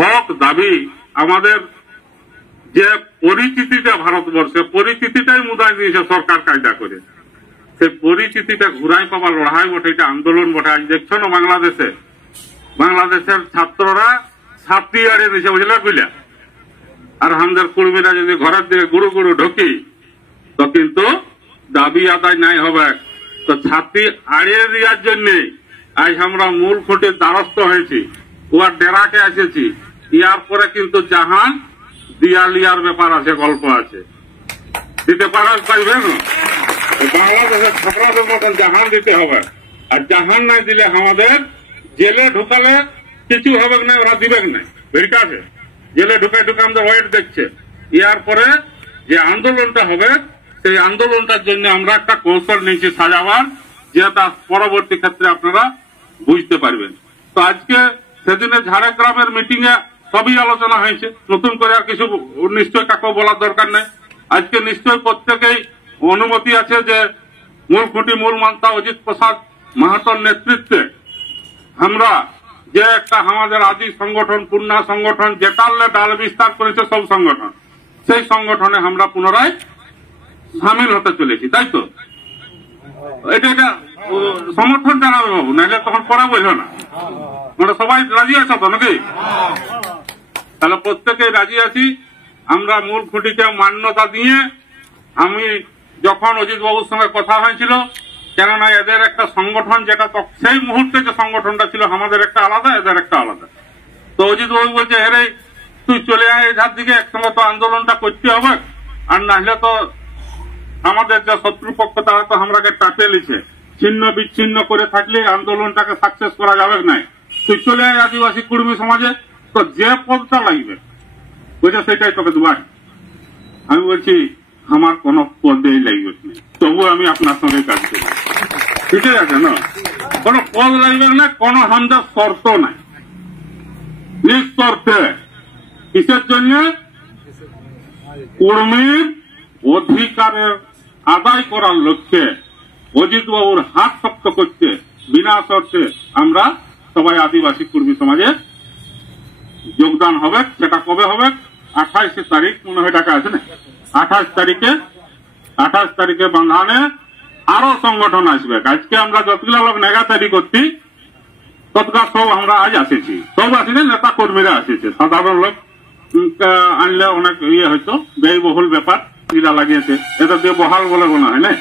হক দাবি আমাদের যে পরিচিতিটা ভারতবর্ষে পরিচিতিটাই মুদাই দিয়েছে সরকার কায়দা করে, সেই পরিচিতিটা ঘুরাই পাওয়া লড়াই বটে, এটা আন্দোলন বটে। আজ দেখছো না বাংলাদেশের ছাত্ররা ছাত্রী আড়িয়ে দিয়েছে, বুঝলে বুঝলে। আর আমাদের কর্মীরা যদি ঘরের দিকে গুরু গুরু ঢুকি তো কিন্তু দাবি আদায় নাই হবে। তো ছাত্রী আড়িয়ে দেওয়ার জন্য আজ আমরা মূল খুঁটির দ্বারস্থ হয়েছি, ওয়ার ডেরাকে এসেছি। ইয়ার পরে কিন্তু জাহান দিয়ালিয়ার ব্যাপার আছে, গল্প আছে, দিতে পারবে না। বাংলাদেশের ছাত্রদের মতন জাহান দিতে হবে, আর জাহান নাই দিলে আমাদের জেলে ঢুকালে কিছু হবে না, ওরা দিবে না। ঠিক আছে, জেলে ঢুকায় আমাদের ওয়েট দেখছে। ইয়ার পরে যে আন্দোলনটা হবে সেই আন্দোলনটার জন্য আমরা একটা কৌশল নিয়েছি সাজাবার, যেটা পরবর্তী ক্ষেত্রে আপনারা বুঝতে পারবেন। তো আজকে সেদিনে ঝাড়গ্রামের মিটিং এ সবই আলোচনা হয়েছে, নতুন করে আর কিছু নিশ্চয় কাকে বলার দরকার নেই। আজকে নিশ্চয় প্রত্যেকেই অনুমতি আছে যে মূল খুঁটি মূল মান্তা অজিত প্রসাদ মাহাতোর নেতৃত্বে আমরা যে একটা আমাদের আদি সংগঠন পূর্ণা সংগঠন যেটার ডাল বিস্তার করেছে সব সংগঠন, সেই সংগঠনে আমরা পুনরায় সামিল হতে চলেছি, তাই তো? এটা সমর্থন জানাবে বাবু, নাহলে তখন পরে বোঝো না। মানে সবাই রাজি আছো তো নাকি? তাহলে প্রত্যেকেই রাজি আছি। আমরা মূল খুঁটিকে মান্যতা দিয়ে, আমি যখন অজিত বাবুর সঙ্গে কথা হয়েছিল, কেননা এদের একটা সংগঠন যেটা সেই মুহূর্তে যে সংগঠনটা ছিল আমাদের একটা আলাদা, এদের একটা আলাদা। তো অজিত বাবু বলছে, হেরে তুই চলে আয় এধার দিকে, একসঙ্গে তো আন্দোলনটা করতে হবে, আর নাহলে তো আমাদের যে শত্রুপক্ষ তারা তো আমরাকে টাটে লিছে, ছিন্ন বিচ্ছিন্ন করে থাকলে আন্দোলনটাকে সাকসেস করা যাবে না। তুই চলে আয় আদিবাসী কুর্মী সমাজে, তো যে পদটা লাগবে বুঝে সেটাই তোকে দেবো। আমি বলছি আমার কোন পদেই লাগবে না, তবু আমি আপনার সঙ্গে কাজ করি, ঠিক আছে না? কোন পদ লাগবে না, কোন আমাদের শর্ত নাই, নিঃশর্তে। কিসের জন্য? কর্মীর অধিকারের আদায় করার লক্ষ্যে অজিত বাবুর হাত শক্ত করতে বিনা শর্তে আমরা সবাই আদিবাসী কর্মী সমাজে যোগদান হবে। সেটা কবে হবে? 28 তারিখ মনে হয় টাকা আছে না, 28 তারিখে বান্ধানে আরো সংগঠন আসবে। আজকে আমরা যতগুলো লোক নেগাতারি করছি ততটা সব আমরা আজ আসেছি, সব আসেছে, নেতা কর্মীরা আসেছে। সাধারণ লোক আনলে অনেক হয়তো ব্যয়বহুল ব্যাপার কিরা লাগিয়েছে, এটা দিয়ে বহাল বলে মনে হয় না,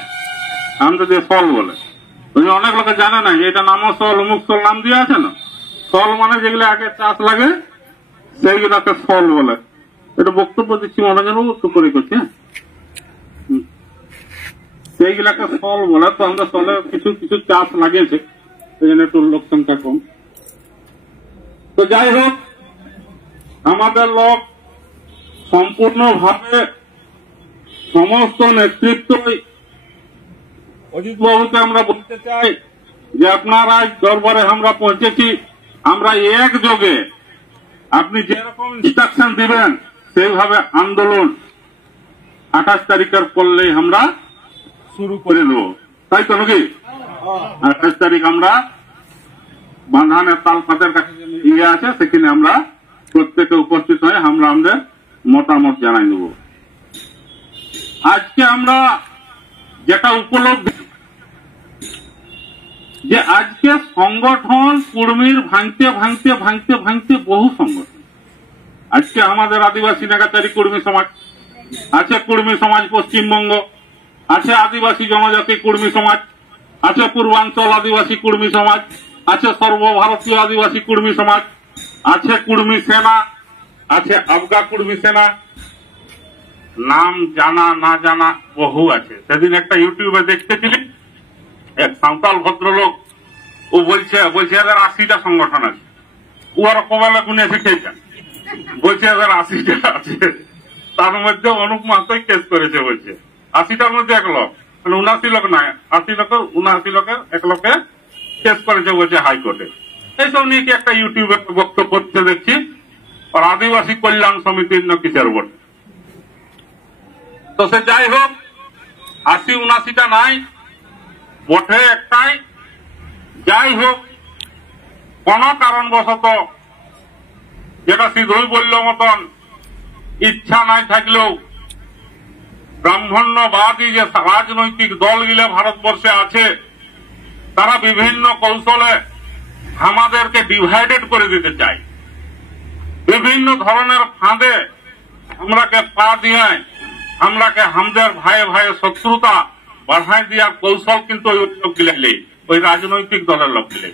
আমাদের দিয়ে সল বলে। অনেক লোকে জানে না যে এটা নাম সল, অমুক সল নাম দিয়ে আছে না। সল মানে যেগুলো আগে চাষ লাগে সেইগুলাকে সল বলে। এটা বক্তব্য দিচ্ছি মনোজন তো করে করছি, হ্যাঁ, সেইগুলাকে সল বলে। তো আমরা সলে কিছু কিছু চাষ লাগিয়েছে, এই জন্য একটু লোক সংখ্যা কম। তো যাই হোক, আমাদের লোক সম্পূর্ণভাবে সমস্ত নেতৃত্বই অজিত বাবুকে আমরা বলতে চাই যে আপনার আজ দরবারে আমরা পৌঁছেছি, আমরা একযোগে আপনি যেরকম ইনস্ট্রাকশন দিবেন সেইভাবে আন্দোলন 28 তারিখের পড়লেই আমরা শুরু করে নেব, তাই তো নাকি? 28 তারিখ আমরা বান্ধানের তালপাতের কাছে আছে, সেখানে আমরা প্রত্যেকে উপস্থিত হয়ে আমরা আমাদের মতামত জানাই নেব। আজকে আমরা যেটা উপলব্ধি যে আজকে সংগঠন কর্মীর ভাঙতে ভাঙতে ভাঙতে ভাঙতে বহু সংগঠন। আজকে আমাদের আদিবাসী নেগাচারী কর্মী সমাজ আছে, কর্মী সমাজ পশ্চিমবঙ্গ আছে, আদিবাসী জনজাতি কর্মী সমাজ আছে, পূর্বাঞ্চল আদিবাসী কর্মী সমাজ আছে, সর্বভারতীয় আদিবাসী কর্মী সমাজ আছে, কর্মী সেনা আছে, আবগা কর্মী সেনা, নাম জানা না জানা বহু আছে। সেদিন একটা ইউটিউবে দেখতেছিলেন, এক সাঁওতাল ভদ্রলোক, ও বলছে এদের 80টা সংগঠন আছে। ও আর কবেলা গুনে শিখেছেন, বলছে এদের 80টা আছে, তার মধ্যে অনুপ মাহাতোই কেস করেছে, বলছে 80টার মধ্যে এক লোক, মানে 79 লোক নয়, 79 লোকের এক লোকে কেস করেছে বলছে হাইকোর্টে। এইসব নিয়ে কি একটা ইউটিউবে বক্তব্য করতে দেখছি, আর আদিবাসী কল্যাণ সমিতির কিসের বটে। তো সে যাই হোক, 80-79টা নাই, বটে একটাই। যাই হোক, কোন কারণবশত যেটা সিধুই বলল মতন ইচ্ছা নাই থাকলেও ব্রাহ্মণ্যবাদী যে রাজনৈতিক দলগুলো ভারতবর্ষে আছে তারা বিভিন্ন কৌশলে আমাদেরকে ডিভাইডেড করে দিতে চায়। বিভিন্ন ধরনের ফাঁদে আমরাকে পা দিয়ে আমরাকে আমাদের ভাইয়ে ভাইয়ে শত্রুতা বাড়াই দেওয়ার কৌশল কিন্তু ওই লোক গিলে ওই রাজনৈতিক দলের লোক গিলে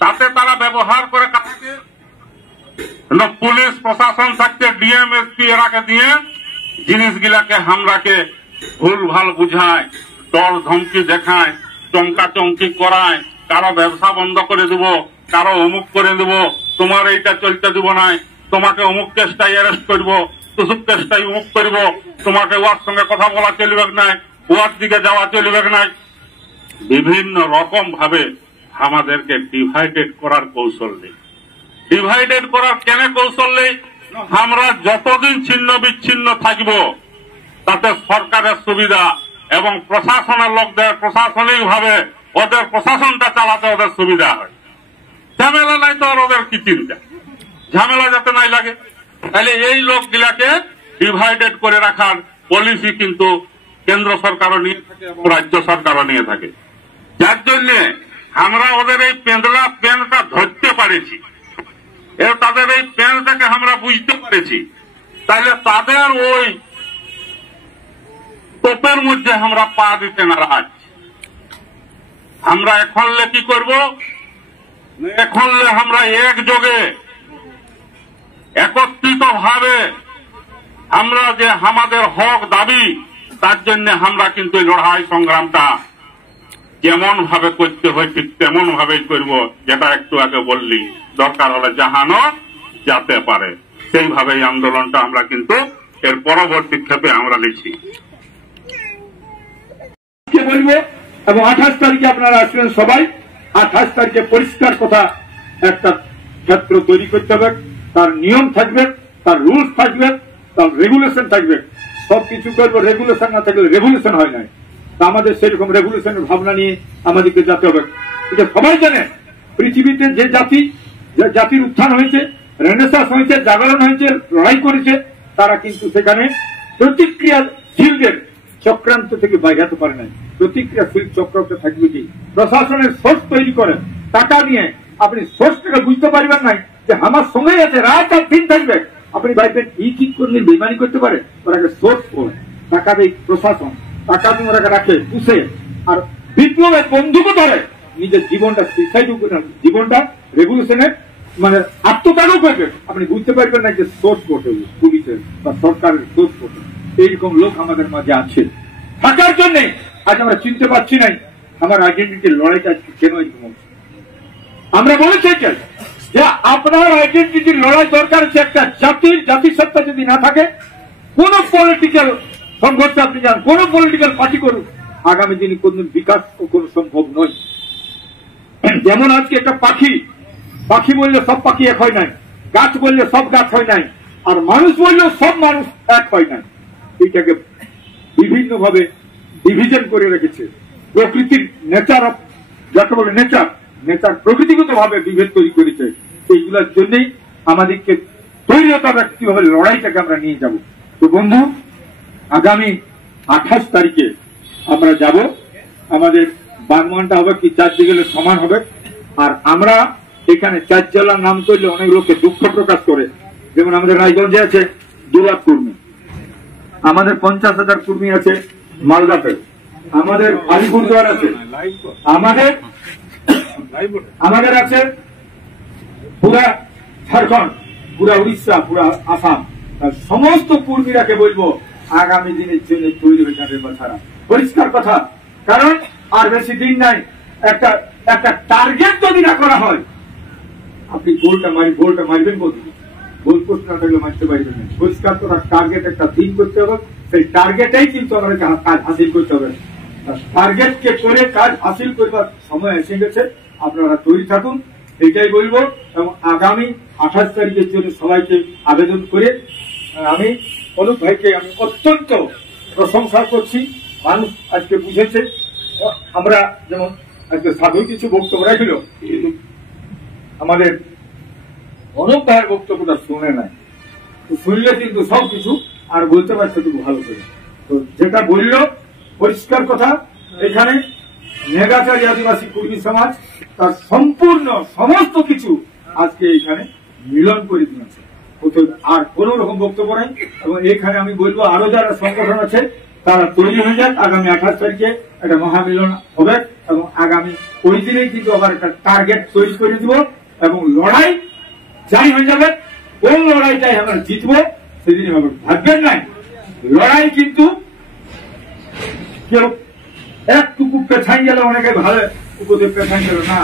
তাতে তারা ব্যবহার করে কাছে পুলিশ প্রশাসন থাকতে ডিএম এসপি এরাকে দিয়ে জিনিসগুলাকে আমরাকে ভুল ভাল বুঝায়, ডর ধমকি দেখায়, চমকা চমকি করায়, কারো ব্যবসা বন্ধ করে দেব, কারো অমুক করে দেব, তোমার এইটা চলতে দেব নাই, তোমাকে অমুক কেসটাই অ্যারেস্ট করব, তুসুক কেসটাই অমুক করব, তোমাকে ওয়ার সঙ্গে কথা বলা চলবে নাই, ওয়ার দিকে যাওয়া চলবে নাই। বিভিন্ন রকম ভাবে আমাদেরকে ডিভাইডেড করার কৌশল নেই। ডিভাইডেড করার কেন কৌশল নেই? আমরা যতদিন ছিন্ন বিচ্ছিন্ন থাকব তাতে সরকারের সুবিধা এবং প্রশাসনের লোকদের প্রশাসনিক ভাবে ওদের প্রশাসনটা চালাতে ওদের সুবিধা হয়। ঝামেলা নাই তো আর ওদের কি চিন্তা, ঝামেলা যাতে নাই লাগে। তাহলে এই লোকগুলাকে ডিভাইডেড করে রাখার পলিসি কিন্তু কেন্দ্র সরকারও নিয়ে থাকে এবং রাজ্য সরকারও নিয়ে থাকে। যার জন্য আমরা ওদের এই পেন্দলা পেনটা ধরতে পারেছি, তাদের এই পেনটাকে আমরা বুঝতে পেরেছি। তাহলে তাদের ওই তোপের মধ্যে আমরা পা দিতে নারাজ। আমরা এখন কি করব? এখন আমরা একযোগে একত্রিত ভাবে আমরা যে আমাদের হক দাবি তার জন্য আমরা কিন্তু লড়াই সংগ্রামটা যেমন ভাবে করতে হয় ঠিক তেমন ভাবেই করব। যেটা একটু আগে বললি, দরকার হলে জাহানো যেতে পারে, সেইভাবেই আন্দোলনটা আমরা কিন্তু এর পরবর্তী ক্ষেপে আমরা লিখি বলবো। এবং 28 তারিখে আপনারা আসবেন সবাই। 28 তারিখে পরিষ্কার কথা একটা ক্ষেত্র তৈরি করতে হবে, তার নিয়ম থাকবে, তার রুলস থাকবে, তার রেগুলেশন থাকবে। সবকিছু করবো, রেগুলেশন না থাকলে রেভলিউশন হয় না। আমাদের সেরকম রেগুলেশনের ভাবনা নিয়ে আমাদেরকে যেতে হবে। এটা সবাই জানে পৃথিবীতে যে জাতির উত্থান হয়েছে, রেনেসাঁস হয়েছে, জাগরণ হয়েছে, লড়াই করেছে, তারা কিন্তু সেখানে প্রতিক্রিয়াশীলদের চক্রান্ত থেকে বাইরাতে পারে নাই। প্রতিক্রিয়াশীল চক্রটা থাকবে কি? প্রশাসনের সোর্স তৈরি করেন টাকা নিয়ে। আপনি সোর্সটাকে বুঝতে পারবেন নাই যে আমার সঙ্গেই আছে, রাত আর দিন থাকবে। আপনি ভাববেন এই কি করলে বেমানি করতে পারে, ওরাকে সোর্স করে টাকা দিয়ে প্রশাসন, টাকা দিয়ে ওরাকে রাখে পুষে, আর বিপ্লবের বন্দুকও ধরে নিজের জীবনটা সুইসাইড, জীবনটা রেগুলেশনের মানে আত্মত্যাগও করবে। আপনি বুঝতে পারবেন না যে সোর্স করতে পুলিশের বা সরকারের সোর্স করতে। এইরকম লোক আমাদের মাঝে আছে থাকার জন্য আজ আমরা চিনতে পারছি নাই আমার আইডেন্টিটির লড়াইটা আজকে কেন এরকম হচ্ছে। আমরা বলেছি যে আপনার আইডেন্টিটির লড়াই দরকার আছে। একটা জাতিসত্তা যদি না থাকে, কোন পলিটিক্যাল সংঘর্ষে আপনি যান, কোন পলিটিক্যাল পার্টি করুন, আগামী দিনে কোনদিন বিকাশ কোনো সম্ভব নয়। যেমন আজকে একটা পাখি বললে সব পাখি এক হয় নাই, গাছ বললে সব গাছ হয় নাই, আর মানুষ বললেও সব মানুষ এক হয় নাই। এইটাকে বিভিন্ন ভাবে ডিভিশন করে রেখেছে। প্রকৃতির নেচার, যাকে বলে নেচার প্রকৃতিগত ভাবে বিভেদ তৈরি করেছে। এইগুলোর জন্যই আমাদেরকে তৈরি হতে হবে কিভাবে লড়াইটাকে আমরা নিয়ে যাব। তো বন্ধু, আগামী 28 তারিখে আমরা যাব। আমাদের বাগমানটা হবে কি 4 দিকে সমান হবে। আর আমরা এখানে 4 জেলার নাম করলে অনেক লোকে দুঃখ প্রকাশ করে। যেমন আমাদের রায়গঞ্জে আছে 2 লাখ কর্মী, আমাদের 50,000 কর্মী আছে মালদাতে, আমাদের আলিপুরদুয়ার আছে, আমাদের আছে পুরা ঝাড়খণ্ড, পুরা উড়িষ্যা, পুরা আসাম। সমস্ত কর্মীরাকে বলবো আগামী দিনের জন্য তৈরি হয়ে যাবে বাচ্চারা। পরিষ্কার কথা, কারণ আর বেশি দিন নাই। একটা টার্গেট যদি না করা হয়, আপনি গোলটা মারবেন বলতে, গোল পোস্ট না থাকলে মারতে পারবেন না। পরিষ্কার করা টার্গেট একটা দিন করতে হবে, সেই টার্গেটেই কিন্তু আমাদের কাজ হাসিল করতে হবে। টার্গেটকে করে কাজ হাসিল করবার সময় এসে গেছে, আপনারা তৈরি থাকুন, এটাই বলবো। এবং আগামী 28 তারিখের জন্য সবাইকে আবেদন করে আমি অনুপ ভাইকে আমি অত্যন্ত প্রশংসা করছি। মানুষ আজকে বুঝেছে। আমরা যেমন আজকে সাধু কিছু বক্তব্য রাখল, কিন্তু আমাদের অনুপ ভাইয়ের বক্তব্যটা শুনে নাই, তো শুনলে কিন্তু সবকিছু আর বলতে পারছে একটু ভালো করে। তো যেটা বলল পরিষ্কার কথা, এখানে নেগাচারী আদিবাসী কর্মী সমাজ তার সম্পূর্ণ সমস্ত কিছু আজকে এখানে মিলন করে দিয়েছে, আর কোন রকম বক্তব্য নেই। এবং এখানে আমি বলবো আরো যারা সংগঠন আছে তারা তৈরি হয়ে যাক, আগামী 28 তারিখে একটা মহামিলন হবে এবং আগামী ওই দিনেই কিন্তু আবার একটা টার্গেট তৈরি করে দিব এবং লড়াই যাই হয়ে যাবে, কোন লড়াইটাই আমরা জিতবো সেদিন হবে। ভাববেন নাই লড়াই কিন্তু কেউ একটুকু পেছাই গেলে অনেকে ভালো উপদেশ পেছাই গেল না।